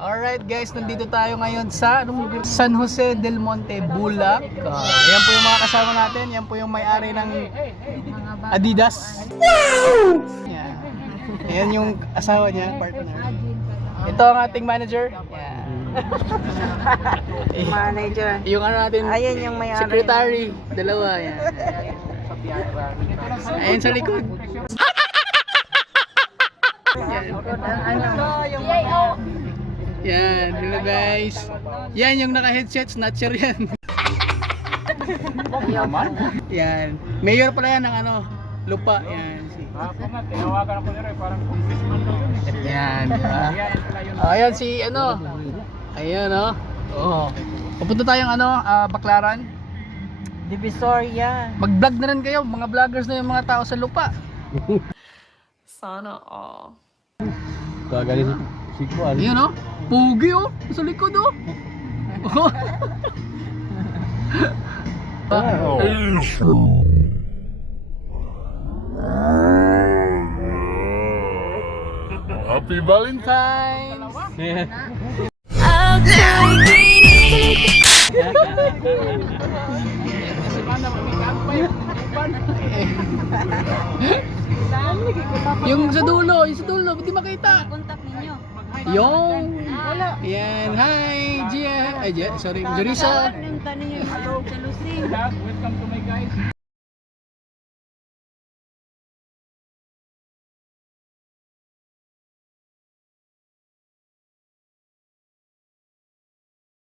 Alright guys, nandito tayo ngayon sa San Jose del Monte, Bulac. Ayan po yung mga kasama natin. Yan po yung may-ari ng Adidas. Yan. Ayan yung asawa niya, partner. Ito ang ating manager. Yan. Manager. Yung ano natin, Ayan yung may-ari. secretary. Dalawa. Yan. Ayan sa likod. Yan, hello guys. Yan yung naka-headset, snatcher yan. Yan. Mayor pala yan ng ano, lupa. Yan. Tinawagan ako nila parang congressman daw yun. Yan, diba? Ayan si ano. Ayan oh. Oh. Pupunta tayong ano, Baclaran. Divisoria. Mag-vlog na rin kayo, mga vloggers na yung mga tao sa lupa. Sana all. Kagani si Kuan. Ayan oh. Pugi oh. Sa likod oh. Happy Valentine's! Yung sa dulo, hindi makita. Contact ninyo. Yung yan, hi Gia. Ay, sorry, Jurisa. Yung tanong nyo sa Lucing. Welcome to my guys.